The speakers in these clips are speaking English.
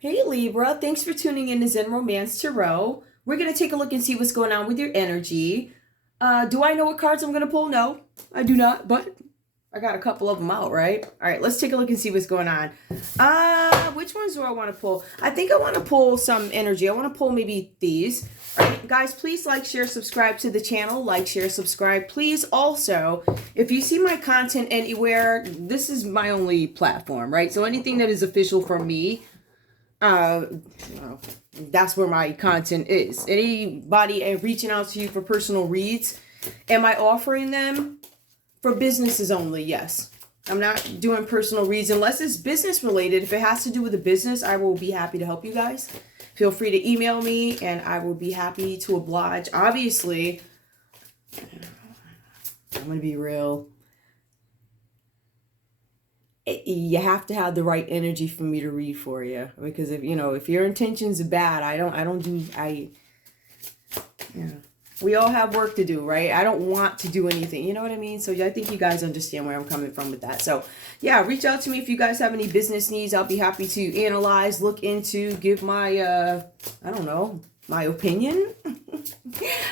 Hey Libra, thanks for tuning in to Zen Romance Tarot. We're going to take a look and see what's going on with your energy. Do I know what cards I'm going to pull? No, I do not, but I got a couple of them out, right? All right, let's take a look and see what's going on. Which ones do I want to pull? I think I want to pull some energy. I want to pull maybe these. All right, guys, please like, share, subscribe to the channel. Like, share, subscribe. Please also, if you see my content anywhere, this is my only platform, right? So anything that is official from me, uh that's where my content is. Anybody reaching out to you for personal reads, am I offering them for businesses only? Yes. I'm not doing personal reads unless it's business related. If it has to do with a business, I will be happy to help you guys. Feel free to email me and I will be happy to oblige. Obviously, I'm gonna be real, you have to have the right energy for me to read for you, because if your intentions are bad, we all have work to do, right? I don't want to do anything, you know what I mean? So I think you guys understand where I'm coming from with that. So yeah, reach out to me if you guys have any business needs. I'll be happy to analyze, look into, give my I don't know, my opinion.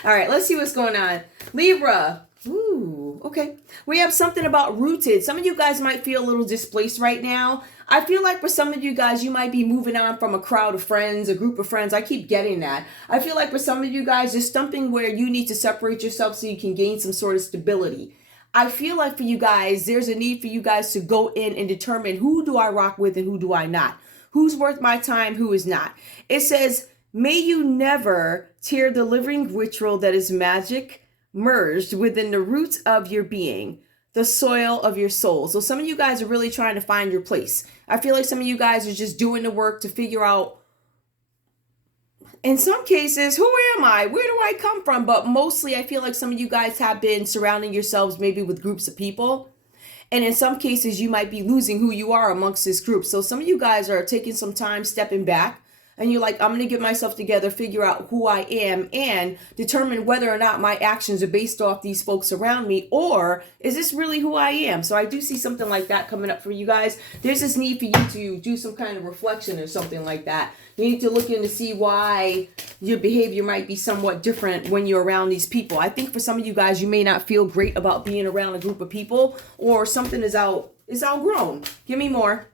All right, let's see what's going on. Libra. Ooh, okay. We have something about rooted. Some of you guys might feel a little displaced right now. I feel like for some of you guys, you might be moving on from a crowd of friends, a group of friends. I keep getting that. I feel like for some of you guys, there's something where you need to separate yourself so you can gain some sort of stability. I feel like for you guys, there's a need for you guys to go in and determine, who do I rock with and who do I not? Who's worth my time, who is not? It says, may you never tear the living ritual that is magic merged within the roots of your being, the soil of your soul. So some of you guys are really trying to find your place. I feel like some of you guys are just doing the work to figure out, in some cases, who am I? Where do I come from? But mostly I feel like some of you guys have been surrounding yourselves maybe with groups of people. And in some cases, you might be losing who you are amongst this group. So some of you guys are taking some time stepping back, and you're like, I'm going to get myself together, figure out who I am, and determine whether or not my actions are based off these folks around me, or is this really who I am? So I do see something like that coming up for you guys. There's this need for you to do some kind of reflection or something like that. You need to look in to see why your behavior might be somewhat different when you're around these people. I think for some of you guys, you may not feel great about being around a group of people, or something is outgrown. Give me more.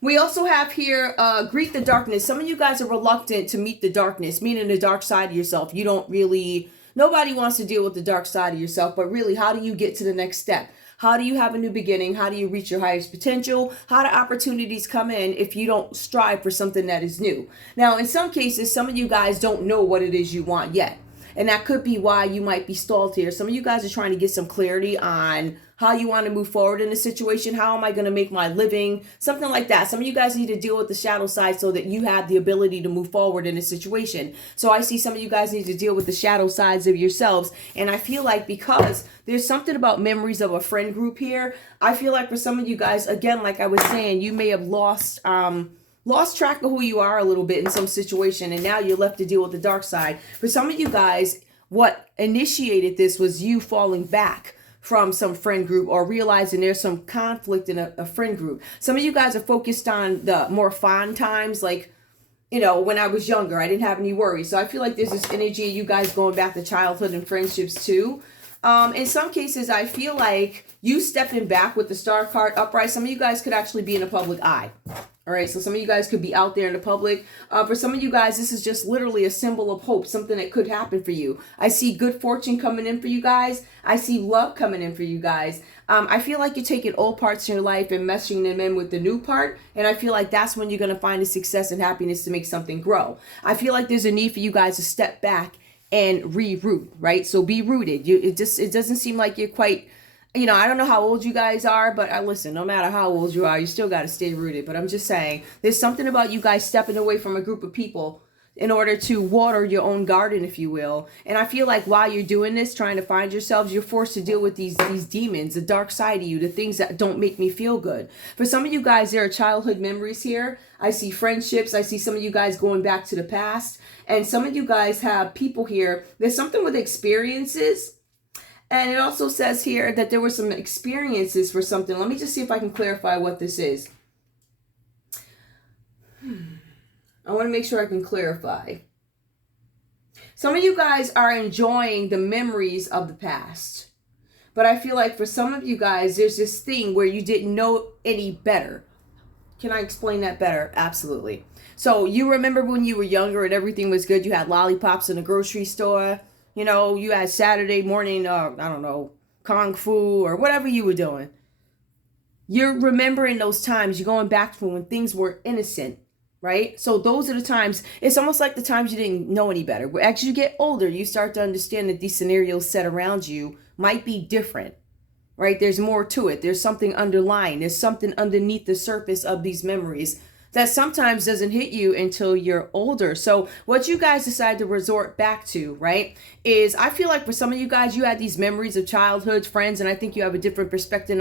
We also have here, greet the darkness. Some of you guys are reluctant to meet the darkness, meaning the dark side of yourself. You don't really, nobody wants to deal with the dark side of yourself, but really, how do you get to the next step? How do you have a new beginning? How do you reach your highest potential? How do opportunities come in if you don't strive for something that is new? Now, in some cases, some of you guys don't know what it is you want yet. And that could be why you might be stalled here. Some of you guys are trying to get some clarity on how you want to move forward in a situation. How am I going to make my living? Something like that. Some of you guys need to deal with the shadow side so that you have the ability to move forward in a situation. So I see some of you guys need to deal with the shadow sides of yourselves. And I feel like because there's something about memories of a friend group here, I feel like for some of you guys, again, like I was saying, you may have lost track of who you are a little bit in some situation, and now you're left to deal with the dark side. For some of you guys, what initiated this was you falling back from some friend group, or realizing there's some conflict in a friend group. Some of you guys are focused on the more fond times, like, when I was younger, I didn't have any worries. So I feel like there's this energy of you guys going back to childhood and friendships too. In some cases, I feel like you stepping back with the star card upright, some of you guys could actually be in a public eye. All right, so some of you guys could be out there in the public. For some of you guys, this is just literally a symbol of hope, something that could happen for you. I see good fortune coming in for you guys. I see love coming in for you guys. I feel like you're taking old parts in your life and meshing them in with the new part. And I feel like that's when you're going to find the success and happiness to make something grow. I feel like there's a need for you guys to step back and re-root, right? So be rooted. It doesn't seem like you're quite... I don't know how old you guys are, but listen, no matter how old you are, you still got to stay rooted. But I'm just saying, there's something about you guys stepping away from a group of people in order to water your own garden, if you will. And I feel like while you're doing this, trying to find yourselves, you're forced to deal with these demons, the dark side of you, the things that don't make me feel good. For some of you guys, there are childhood memories here. I see friendships. I see some of you guys going back to the past. And some of you guys have people here. There's something with experiences. And it also says here that there were some experiences for something. Let me just see if I can clarify what this is. I want to make sure I can clarify. Some of you guys are enjoying the memories of the past. But I feel like for some of you guys, there's this thing where you didn't know any better. Can I explain that better? Absolutely. So you remember when you were younger and everything was good? You had lollipops in the grocery store. You know, you had Saturday morning, I don't know, Kung Fu or whatever you were doing. You're remembering those times. You're going back to when things were innocent, right? So those are the times. It's almost like the times you didn't know any better. As you get older, you start to understand that these scenarios set around you might be different, right? There's more to it. There's something underlying. There's something underneath the surface of these memories that sometimes doesn't hit you until you're older. So what you guys decide to resort back to, right, is I feel like for some of you guys, you had these memories of childhood friends, and I think you have a different perspective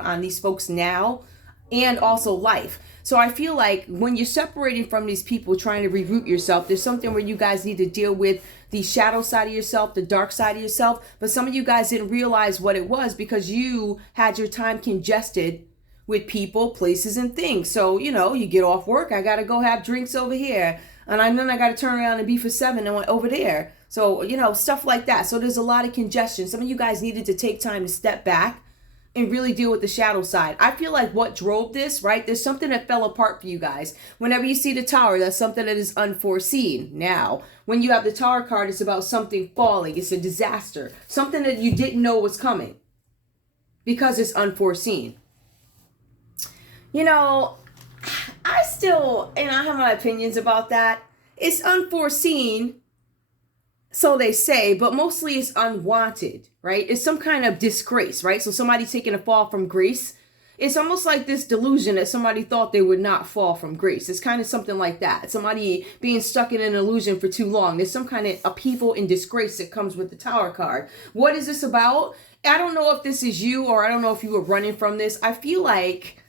on these folks now and also life. So I feel like when you're separating from these people, trying to reroot yourself, there's something where you guys need to deal with the shadow side of yourself, the dark side of yourself. But some of you guys didn't realize what it was because you had your time congested with people, places, and things. So, you know, you get off work, I got to go have drinks over here. And then I got to turn around and be for 7 and went over there. So, you know, stuff like that. So there's a lot of congestion. Some of you guys needed to take time to step back and really deal with the shadow side. I feel like what drove this, right? There's something that fell apart for you guys. Whenever you see the tower, that's something that is unforeseen. Now, when you have the tower card, it's about something falling. It's a disaster. Something that you didn't know was coming because it's unforeseen. You know, I have my opinions about that. It's unforeseen, so they say, but mostly it's unwanted, right? It's some kind of disgrace, right? So somebody taking a fall from grace. It's almost like this delusion that somebody thought they would not fall from grace. It's kind of something like that. Somebody being stuck in an illusion for too long. There's some kind of upheaval and disgrace that comes with the Tower card. What is this about? I don't know if this is you, or I don't know if you were running from this. I feel like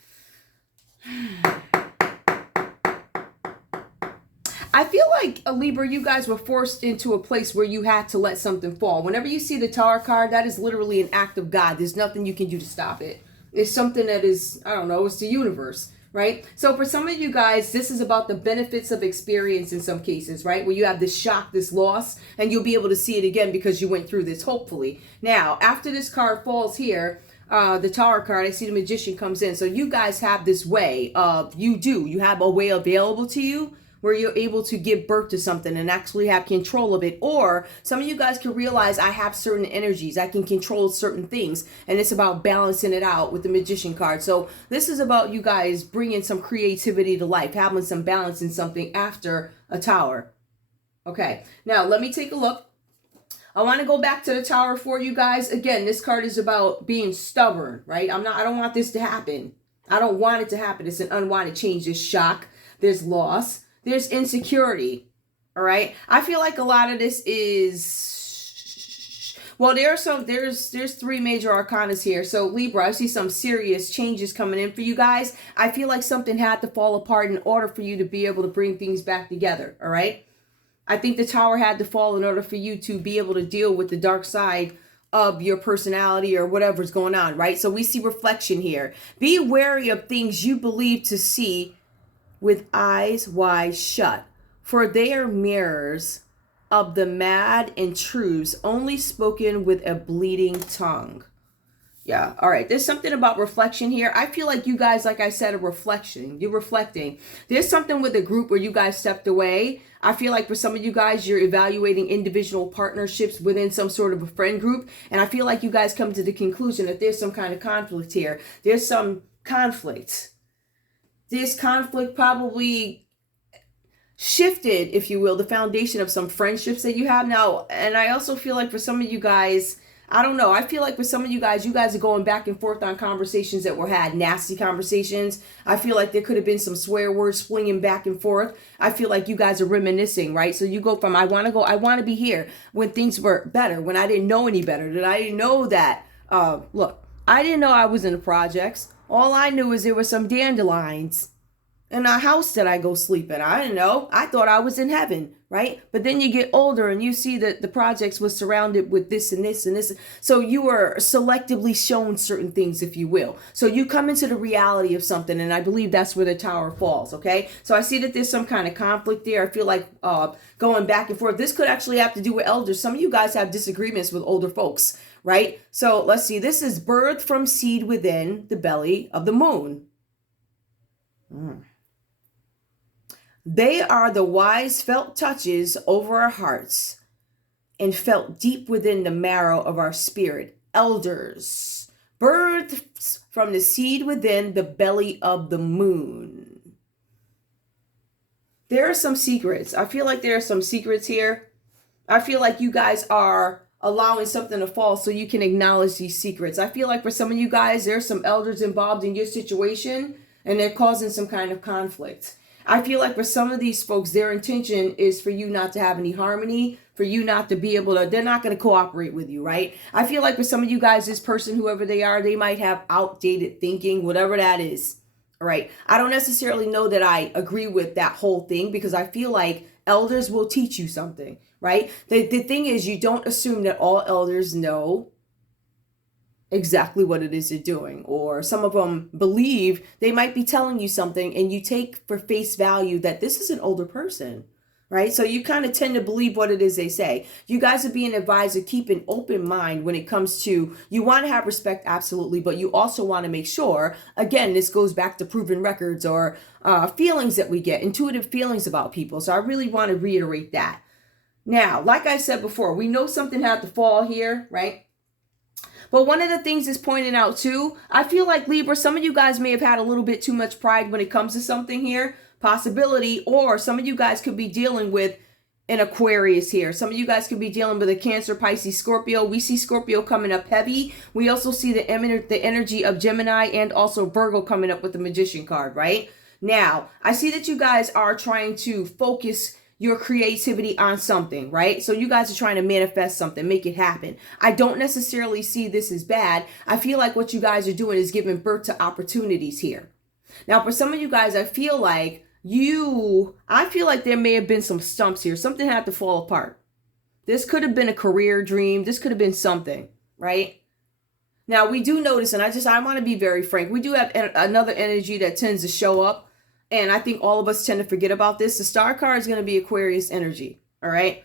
a Libra, you guys were forced into a place where you had to let something fall. Whenever you see the Tower card, that is literally an act of God. There's nothing you can do to stop it. It's something that is, I don't know, it's the universe, right? So for some of you guys, this is about the benefits of experience in some cases, right? Where you have this shock, this loss, and you'll be able to see it again because you went through this, hopefully. Now, after this card falls here, the Tower card, I see the Magician comes in. So you guys have this way of, you have a way available to you where you're able to give birth to something and actually have control of it. Or some of you guys can realize I have certain energies. I can control certain things. And it's about balancing it out with the Magician card. So this is about you guys bringing some creativity to life, having some balance in something after a Tower. Okay, now let me take a look. I want to go back to the Tower for you guys. Again, this card is about being stubborn, right? I don't want this to happen. I don't want it to happen. It's an unwanted change. There's shock. There's loss. There's insecurity. All right. I feel like a lot of this is, well, there's 3 major arcanas here. So Libra, I see some serious changes coming in for you guys. I feel like something had to fall apart in order for you to be able to bring things back together. All right. I think the Tower had to fall in order for you to be able to deal with the dark side of your personality or whatever's going on, right? So we see reflection here. Be wary of things you believe to see with eyes wide shut, for they are mirrors of the mad and truths only spoken with a bleeding tongue. Yeah, all right. There's something about reflection here. I feel like you guys, like I said, are reflection. You're reflecting. There's something with a group where you guys stepped away. I feel like for some of you guys, you're evaluating individual partnerships within some sort of a friend group. And I feel like you guys come to the conclusion that there's some kind of conflict here. There's some conflict. This conflict probably shifted, if you will, the foundation of some friendships that you have now. And I also feel like for some of you guys, I don't know. I feel like for some of you guys are going back and forth on conversations that were had, nasty conversations. I feel like there could have been some swear words flinging back and forth. I feel like you guys are reminiscing, right? So you go from, I want to be here when things were better, when I didn't know any better, that I didn't know that, look, I didn't know I was in the projects. All I knew is there were some dandelions in a house that I go sleep in. I didn't know. I thought I was in heaven, right? But then you get older and you see that the projects was surrounded with this and this and this. So you were selectively shown certain things, if you will. So you come into the reality of something, and I believe that's where the tower falls, okay? So I see that there's some kind of conflict there. I feel like going back and forth. This could actually have to do with elders. Some of you guys have disagreements with older folks, right? So let's see. This is birth from seed within the belly of the moon. They are the wise felt touches over our hearts and felt deep within the marrow of our spirit. Elders, births from the seed within the belly of the moon. There are some secrets. I feel like there are some secrets here. I feel like you guys are allowing something to fall so you can acknowledge these secrets. I feel like for some of you guys, there's some elders involved in your situation and they're causing some kind of conflict. I feel like for some of these folks, their intention is for you not to have any harmony, for you not to be able to, they're not going to cooperate with you, right? I feel like for some of you guys, this person, whoever they are, they might have outdated thinking, whatever that is, all right? I don't necessarily know that I agree with that whole thing because I feel like elders will teach you something, right? The thing is, you don't assume that all elders know exactly what it is you're doing, or some of them believe they might be telling you something and you take for face value that this is an older person, right? So you kind of tend to believe what it is they say. You guys are being advised to keep an open mind when it comes to, you want to have respect, absolutely, but you also want to make sure, again, this goes back to proven records or feelings that we get, intuitive feelings about people. So I really want to reiterate that. Now, like I said before, we know something had to fall here, right? But one of the things is pointing out too, I feel like Libra, some of you guys may have had a little bit too much pride when it comes to something here, possibility, or some of you guys could be dealing with an Aquarius here. Some of you guys could be dealing with a Cancer, Pisces, Scorpio. We see Scorpio coming up heavy. We also see the energy of Gemini and also Virgo coming up with the Magician card, right? Now, I see that you guys are trying to focus your creativity on something, right? So you guys are trying to manifest something, make it happen. I don't necessarily see this as bad. I feel like what you guys are doing is giving birth to opportunities here. Now, for some of you guys, I feel like there may have been some stumps here. Something had to fall apart. This could have been a career dream. This could have been something, right? Now, we do notice, and I want to be very frank, we do have another energy that tends to show up. And I think all of us tend to forget about this. The star card is going to be Aquarius energy. All right.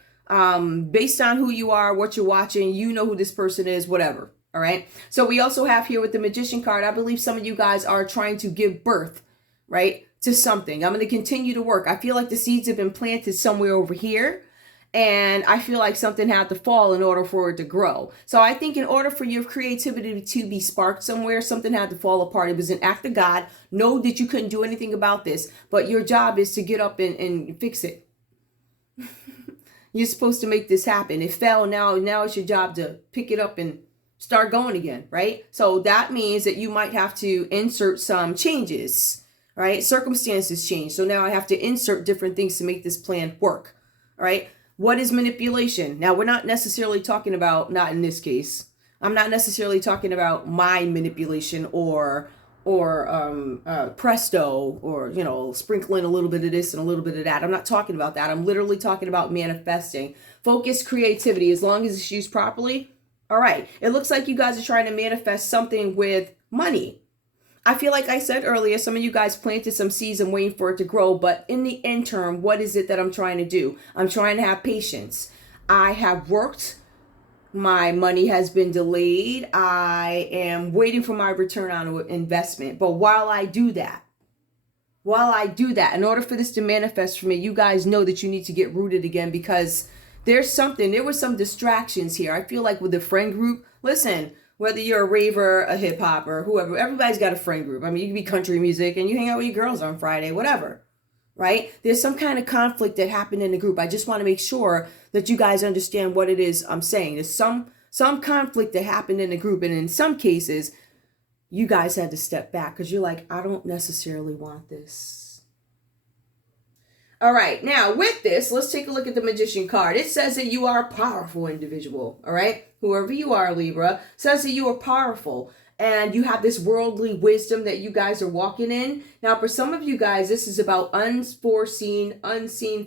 Based on who you are, what you're watching, you know who this person is, whatever. All right. So we also have here with the Magician card, I believe some of you guys are trying to give birth, right, to something. I'm going to continue to work. I feel like the seeds have been planted somewhere over here. And I feel like something had to fall in order for it to grow. So I think in order for your creativity to be sparked somewhere, something had to fall apart. It was an act of God. Know that you couldn't do anything about this, but your job is to get up and fix it. You're supposed to make this happen. It fell. Now it's your job to pick it up and start going again, right? So that means that you might have to insert some changes, right? Circumstances change. So now I have to insert different things to make this plan work, all right? What is manipulation? Now, we're not necessarily talking about, not in this case, I'm not necessarily talking about mind manipulation or presto or, sprinkling a little bit of this and a little bit of that. I'm not talking about that. I'm literally talking about manifesting. Focus, creativity, as long as it's used properly. All right. It looks like you guys are trying to manifest something with money. I feel like I said earlier, some of you guys planted some seeds and waiting for it to grow. But in the interim, what is it that I'm trying to do? I'm trying to have patience. I have worked. My money has been delayed. I am waiting for my return on investment. But while I do that, in order for this to manifest for me, you guys know that you need to get rooted again because there were some distractions here. I feel like with the friend group, listen, whether you're a raver, a hip hopper, whoever, everybody's got a friend group. I mean, you can be country music and you hang out with your girls on Friday, whatever, right? There's some kind of conflict that happened in the group. I just want to make sure that you guys understand what it is I'm saying. There's some conflict that happened in the group. And in some cases, you guys had to step back because you're like, I don't necessarily want this. All right, now with this, let's take a look at the Magician card. It says that you are a powerful individual, all right? Whoever you are, Libra, says that you are powerful. and you have this worldly wisdom that you guys are walking in. Now, for some of you guys, this is about unseen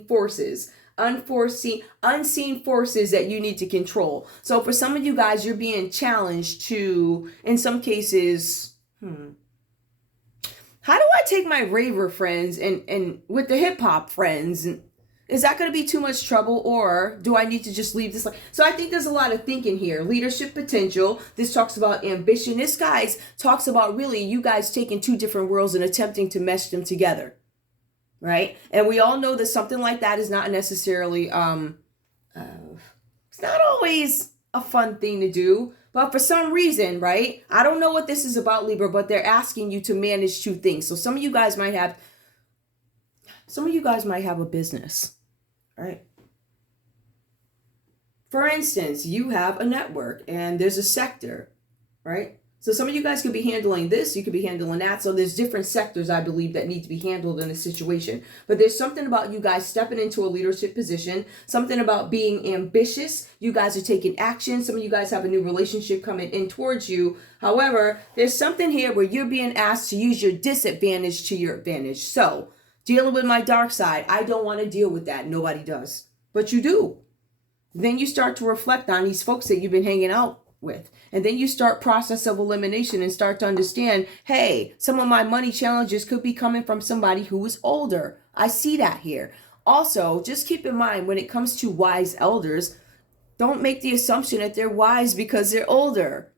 forces. Unseen forces that you need to control. So for some of you guys, you're being challenged to, in some cases, how do I take my raver friends and with the hip hop friends? And is that going to be too much trouble, or do I need to just leave this? So I think there's a lot of thinking here. Leadership potential. This talks about ambition. This guys talks about really you guys taking two different worlds and attempting to mesh them together, right? And we all know that something like that is not necessarily it's not always a fun thing to do. But for some reason, right? I don't know what this is about, Libra, but they're asking you to manage two things. So some of you guys might have a business, right? For instance, you have a network and there's a sector, right? So some of you guys could be handling this, you could be handling that. So there's different sectors, I believe, that need to be handled in a situation. But there's something about you guys stepping into a leadership position, something about being ambitious. You guys are taking action. Some of you guys have a new relationship coming in towards you. However, there's something here where you're being asked to use your disadvantage to your advantage. So dealing with my dark side, I don't want to deal with that. Nobody does. But you do. Then you start to reflect on these folks that you've been hanging out with. And then you start process of elimination and start to understand, hey, some of my money challenges could be coming from somebody who is older. I see that here. Also, just keep in mind when it comes to wise elders, don't make the assumption that they're wise because they're older.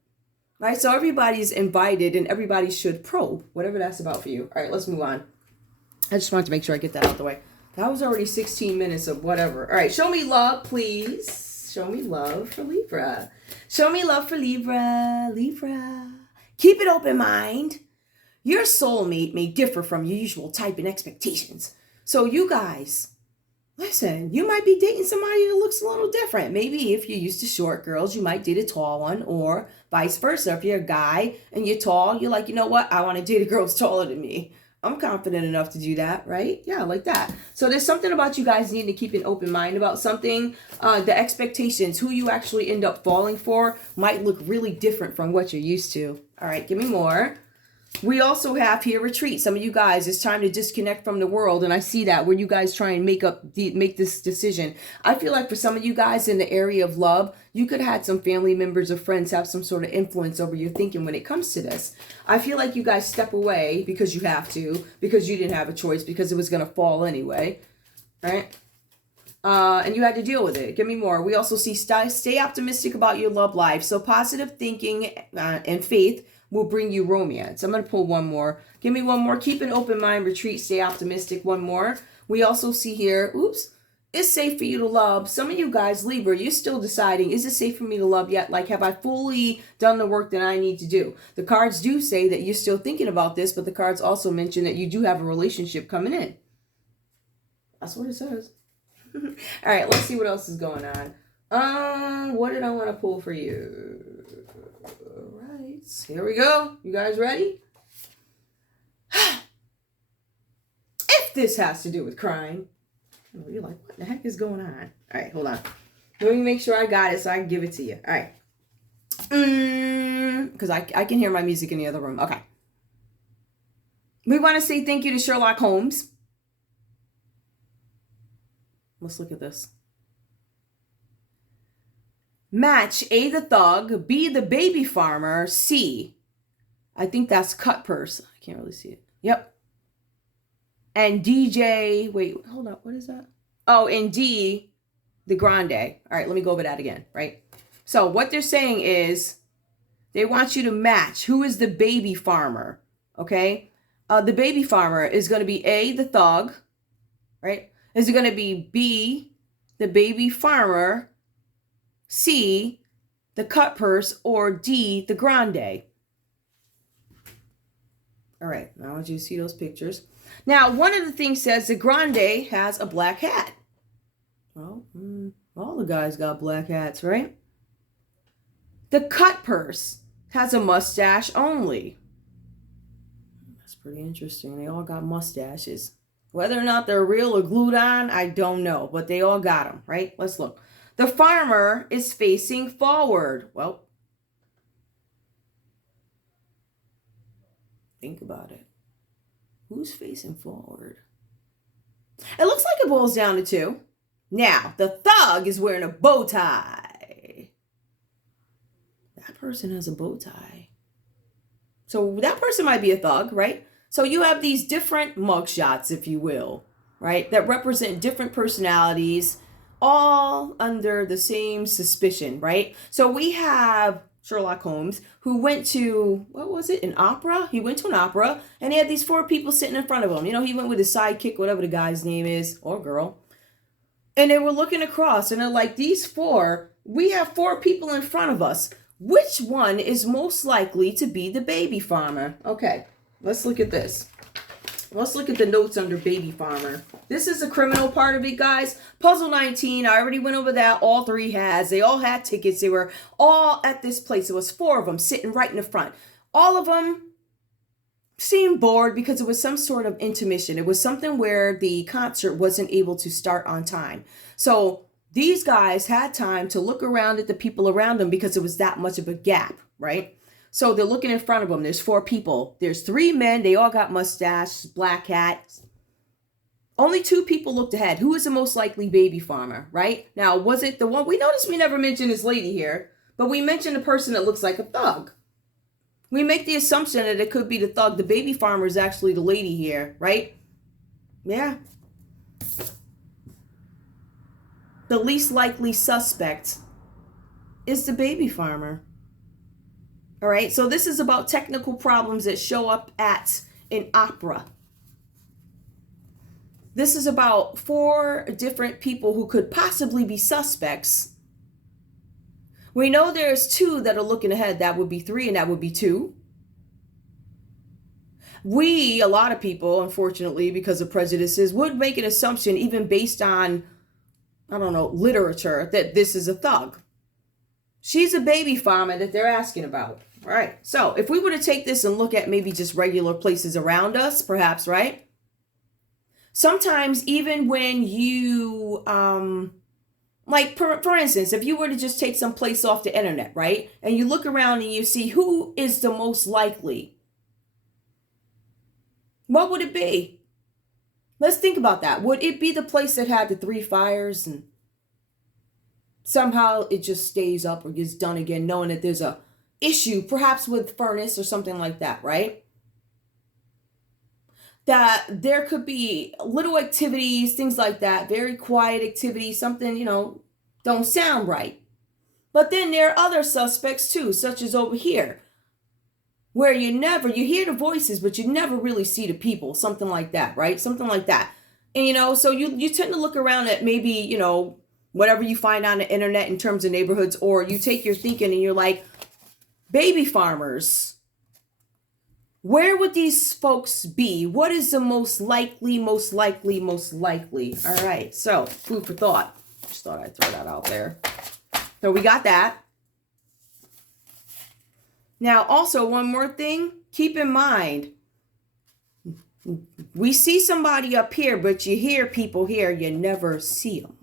Right? So everybody's invited and everybody should probe, whatever that's about for you. All right, let's move on. I just wanted to make sure I get that out the way. That was already 16 minutes of whatever. All right, show me love, please. Show me love for Libra. Show me love for Libra. Libra. Keep an open mind. Your soulmate may differ from your usual type and expectations. So you guys, listen, you might be dating somebody that looks a little different. Maybe if you're used to short girls, you might date a tall one, or vice versa. If you're a guy and you're tall, you're like, you know what? I want to date a girl who's taller than me. I'm confident enough to do that, right? Yeah, like that. So there's something about you guys needing to keep an open mind about something. The expectations, who you actually end up falling for, might look really different from what you're used to. All right, give me more. We also have here retreat. Some of you guys, it's time to disconnect from the world. And I see that where you guys try and make this decision. I feel like for some of you guys in the area of love, you could have had some family members or friends have some sort of influence over your thinking when it comes to this. I feel like you guys step away because you have to, because you didn't have a choice, because it was going to fall anyway. Right? And you had to deal with it. Give me more. We also see stay optimistic about your love life. So positive thinking and faith will bring you romance. I'm going to pull one more. Give me one more. Keep an open mind, retreat, stay optimistic. One more. We also see here, it's safe for you to love. Some of you guys, Libra, you're still deciding, is it safe for me to love yet? Like, have I fully done the work that I need to do? The cards do say that you're still thinking about this, but the cards also mention that you do have a relationship coming in. That's what it says. All right, let's see what else is going on. What did I want to pull for you? Here we go. You guys ready? If this has to do with crime. Oh, you're like, what the heck is going on? All right, hold on. Let me make sure I got it so I can give it to you. All right. Because I can hear my music in the other room. Okay. We want to say thank you to Sherlock Holmes. Let's look at this. Match A, the thug, B, the baby farmer, C, I think that's cut purse. I can't really see it. Yep. And DJ, wait, hold up. What is that? Oh, and D, the grande. All right, let me go over that again, right? So what they're saying is they want you to match who is the baby farmer, okay? The baby farmer is going to be A, the thug, right? Is it going to be B, the baby farmer, C, the cut purse, or D, the grande? All right, now I want you to see those pictures. Now, one of the things says the grande has a black hat. Well, all the guys got black hats, right? The cut purse has a mustache only. That's pretty interesting. They all got mustaches. Whether or not they're real or glued on, I don't know, but they all got them, right? Let's look. The farmer is facing forward. Well, think about it. Who's facing forward? It looks like it boils down to two. Now, the thug is wearing a bow tie. That person has a bow tie. So that person might be a thug, right? So you have these different mugshots, if you will, right? That represent different personalities, all under the same suspicion, right? So we have Sherlock Holmes, who went to, what was it, an opera? He went to an opera, and he had these 4 people sitting in front of him. You know, he went with his sidekick, whatever the guy's name is, or girl. And they were looking across, and they're like, these 4, we have 4 people in front of us. Which one is most likely to be the baby farmer? Okay, let's look at this. Let's look at the notes under baby farmer. This is the criminal part of it, guys. Puzzle 19, I already went over that. All 3 has. They all had tickets. They were all at this place. It was 4 of them sitting right in the front. All of them seemed bored because it was some sort of intermission. It was something where the concert wasn't able to start on time. So these guys had time to look around at the people around them because it was that much of a gap, right? So they're looking in front of them. There's 4 people. There's 3 men. They all got mustaches, black hats. Only 2 people looked ahead. Who is the most likely baby farmer, right? Now, was it the one? We noticed we never mentioned this lady here, but we mentioned a person that looks like a thug. We make the assumption that it could be the thug. The baby farmer is actually the lady here, right? Yeah. The least likely suspect is the baby farmer. All right, so this is about technical problems that show up at an opera. This is about 4 different people who could possibly be suspects. We know there's 2 that are looking ahead. That would be 3, and that would be 2. A lot of people, unfortunately, because of prejudices, would make an assumption, even based on, I don't know, literature, that this is a thug. She's a baby farmer that they're asking about. All right. So if we were to take this and look at maybe just regular places around us, perhaps, right? Sometimes even when you, like, for instance, if you were to just take some place off the internet, right? And you look around and you see who is the most likely. What would it be? Let's think about that. Would it be the place that had the 3 fires and somehow it just stays up or gets done again, knowing that there's a issue, perhaps with furnace or something like that, right? That there could be little activities, things like that, very quiet activities, something, don't sound right. But then there are other suspects too, such as over here, where you hear the voices, but you never really see the people, something like that, right? Something like that. And, so you tend to look around at maybe, whatever you find on the internet in terms of neighborhoods, or you take your thinking and you're like, baby farmers, where would these folks be? What is the most likely? All right, so food for thought. Just thought I'd throw that out there. So we got that. Now, also one more thing, keep in mind, we see somebody up here, but you hear people here, you never see them.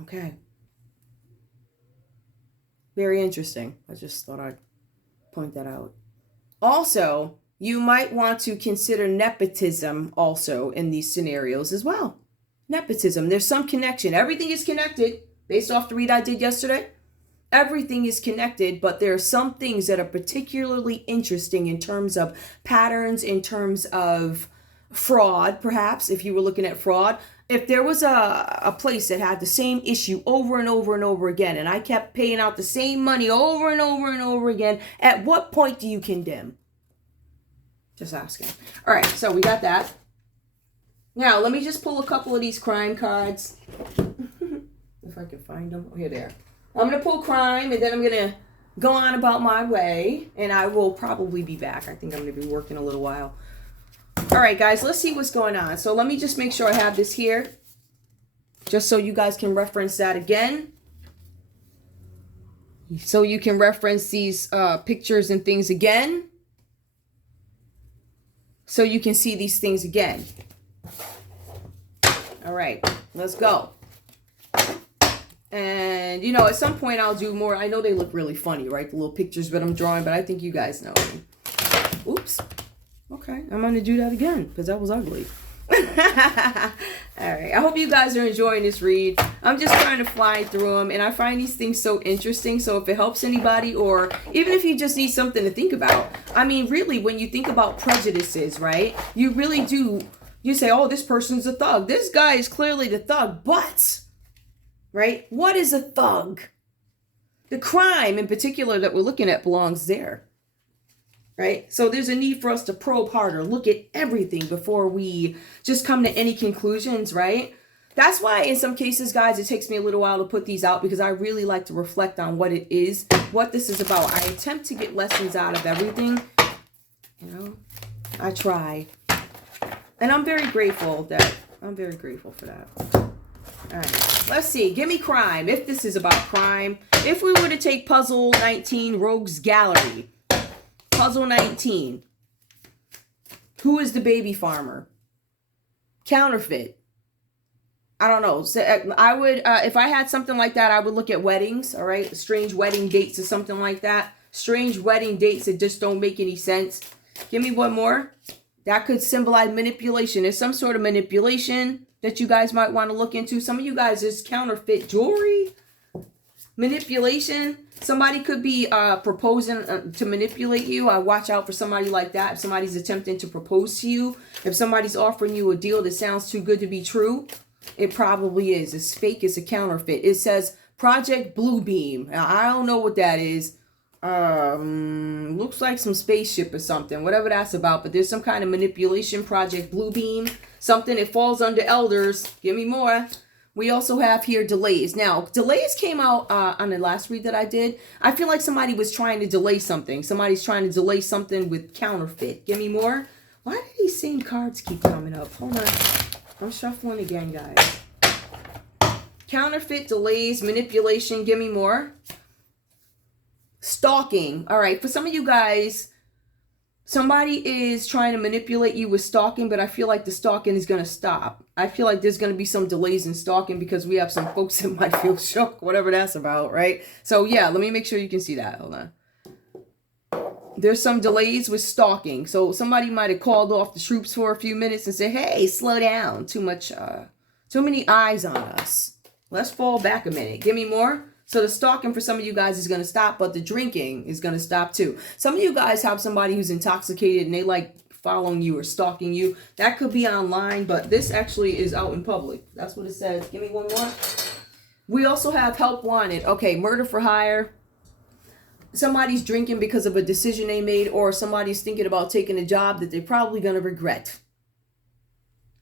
Okay. Very interesting. I just thought I'd point that out. Also, you might want to consider nepotism also in these scenarios as well. Nepotism. There's some connection. Everything is connected based off the read I did yesterday. Everything is connected, but there are some things that are particularly interesting in terms of patterns, in terms of fraud, perhaps, if you were looking at fraud. If there was a place that had the same issue over and over and over again, and I kept paying out the same money over and over and over again, at what point do you condemn? Just asking. All right, so we got that. Now, let me just pull a couple of these crime cards. If I can find them. Oh, here they are. I'm going to pull crime, and then I'm going to go on about my way, and I will probably be back. I think I'm going to be working a little while. All right, guys, let's see what's going on. So let me just make sure I have this here, just so you guys can reference that again. So you can reference these pictures and things again. So you can see these things again. All right, let's go. And, you know, at some point I'll do more. I know they look really funny, right? The little pictures that I'm drawing, but I think you guys know. Oops. Okay, I'm going to do that again because that was ugly. All right, I hope you guys are enjoying this read. I'm just trying to fly through them, and I find these things so interesting. So if it helps anybody, or even if you just need something to think about, I mean, really, when you think about prejudices, right, you really do, you say, oh, this person's a thug, this guy is clearly the thug, but right, what is a thug? The crime in particular that we're looking at belongs there. Right? So there's a need for us to probe harder, look at everything before we just come to any conclusions, right? That's why in some cases, guys, it takes me a little while to put these out because I really like to reflect on what it is, what this is about. I attempt to get lessons out of everything. You know, I try. And I'm very grateful for that. All right, let's see. Give me crime. If this is about crime, if we were to take puzzle 19, Rogues Gallery. Puzzle 19. Who is the baby farmer? Counterfeit. I don't know. So I would, if I had something like that, I would look at weddings, all right? Strange wedding dates or something like that. Strange wedding dates that just don't make any sense. Give me one more. That could symbolize manipulation. There's some sort of manipulation that you guys might want to look into. Some of you guys is counterfeit jewelry. Manipulation. Somebody could be proposing to manipulate you. Watch out for somebody like that. If somebody's attempting to propose to you, if somebody's offering you a deal that sounds too good to be true, it probably is. It's fake. It's a counterfeit. It says Project Bluebeam. Now, I don't know what that is. Looks like some spaceship or something, whatever that's about. But there's some kind of manipulation, Project Bluebeam, something that falls under elders. Give me more. We also have here delays. Now, delays came out on the last read that I did. I feel like somebody was trying to delay something. Somebody's trying to delay something with counterfeit. Give me more. Why do these same cards keep coming up? Hold on. I'm shuffling again, guys. Counterfeit, delays, manipulation. Give me more. Stalking. All right. For some of you guys, somebody is trying to manipulate you with stalking, but I feel like the stalking is going to stop. I feel like there's going to be some delays in stalking because we have some folks that might feel shook, whatever that's about, right? So, yeah, let me make sure you can see that. Hold on. There's some delays with stalking. So, somebody might have called off the troops for a few minutes and said, hey, slow down. Too many eyes on us. Let's fall back a minute. Give me more. So the stalking for some of you guys is going to stop, but the drinking is going to stop too. Some of you guys have somebody who's intoxicated and they like following you or stalking you. That could be online, but this actually is out in public. That's what it says. Give me one more. We also have help wanted. Okay, murder for hire. Somebody's drinking because of a decision they made, or somebody's thinking about taking a job that they're probably going to regret.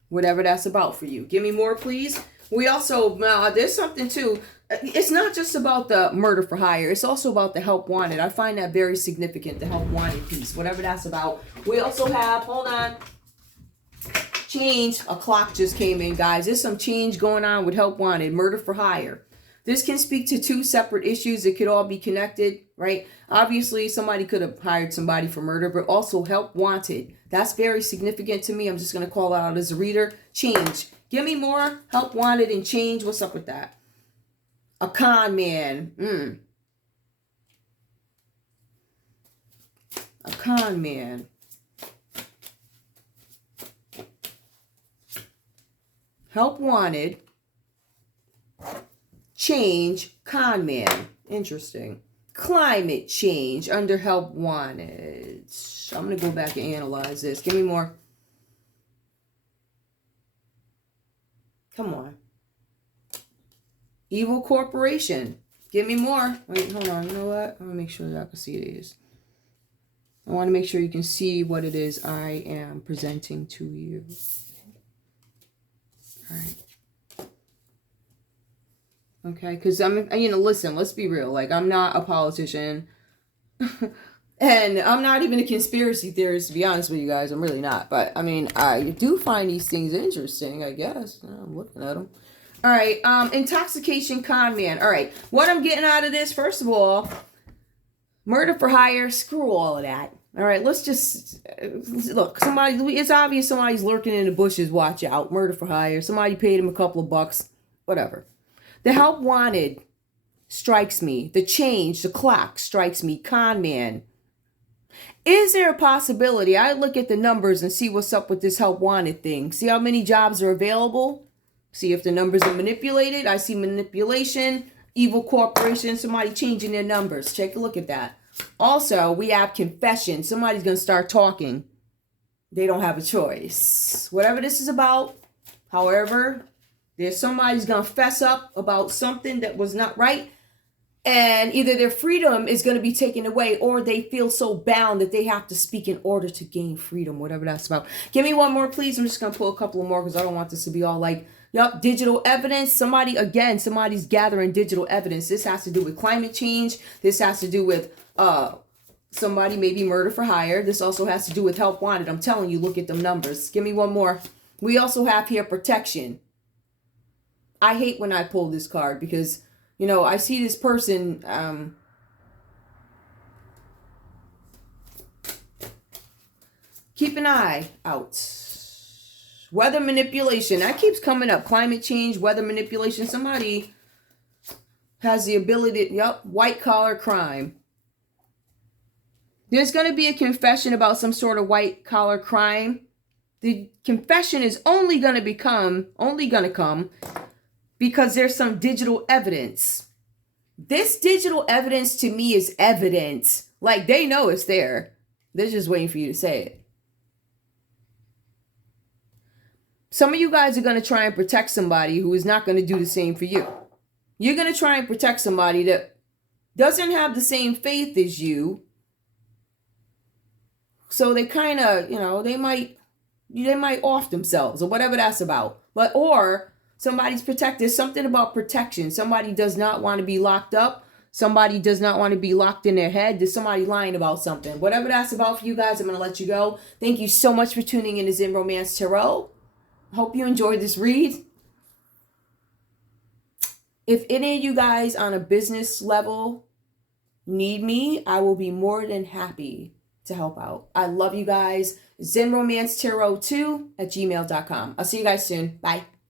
Whatever that's about for you. Give me more, please. We also, there's something too. It's not just about the murder for hire. It's also about the help wanted. I find that very significant, the help wanted piece, whatever that's about. We also have, hold on, change. A clock just came in, guys. There's some change going on with help wanted, murder for hire. This can speak to two separate issues. It could all be connected, right? Obviously, somebody could have hired somebody for murder, but also help wanted. That's very significant to me. I'm just going to call out as a reader. Change. Give me more. Help wanted and change. What's up with that? A con man. A con man. Help wanted. Change. Con man. Interesting. Climate change under help wanted. I'm going to go back and analyze this. Give me more. Come on. Evil corporation. Give me more. Wait, hold on. You know what? I want to make sure that I can see these. I want to make sure you can see what it is I am presenting to you. All right. Okay, because listen, let's be real. Like, I'm not a politician. And I'm not even a conspiracy theorist, to be honest with you guys. I'm really not. But, I do find these things interesting, I guess. I'm looking at them. All right, intoxication con man. All right, what I'm getting out of this, first of all, murder for hire, screw all of that. All right, let's just, look, it's obvious somebody's lurking in the bushes, watch out. Murder for hire, somebody paid him a couple of bucks, whatever. The help wanted strikes me. The change, the clock strikes me. Con man. Is there a possibility? I look at the numbers and see what's up with this help wanted thing. See how many jobs are available. See if the numbers are manipulated. I see manipulation, evil corporation, somebody changing their numbers. Take a look at that. Also, we have confession. Somebody's going to start talking. They don't have a choice. Whatever this is about, however, there's somebody's going to fess up about something that was not right. And either their freedom is going to be taken away or they feel so bound that they have to speak in order to gain freedom, whatever that's about. Give me one more, please. I'm just going to pull a couple more because I don't want this to be all like, yup, digital evidence. Somebody's gathering digital evidence. This has to do with climate change. This has to do with somebody maybe murder for hire. This also has to do with help wanted. I'm telling you, look at them numbers. Give me one more. We also have here protection. I hate when I pull this card because, you know, I see this person keep an eye out. Weather manipulation. That keeps coming up. Climate change, weather manipulation. Somebody has the ability, yep, white collar crime. There's going to be a confession about some sort of white collar crime. The confession is only going to come because there's some digital evidence. This digital evidence to me is evidence. Like they know it's there. They're just waiting for you to say it. Some of you guys are going to try and protect somebody who is not going to do the same for you. You're going to try and protect somebody that doesn't have the same faith as you. So they kind of, you know, they might off themselves or whatever that's about. Or somebody's protected. Something about protection. Somebody does not want to be locked up. Somebody does not want to be locked in their head. There's somebody lying about something. Whatever that's about for you guys, I'm going to let you go. Thank you so much for tuning in to Zen Romance Tarot. Hope you enjoyed this read. If any of you guys on a business level need me, I will be more than happy to help out. I love you guys. ZenRomanceTarot2 @gmail.com. I'll see you guys soon. Bye.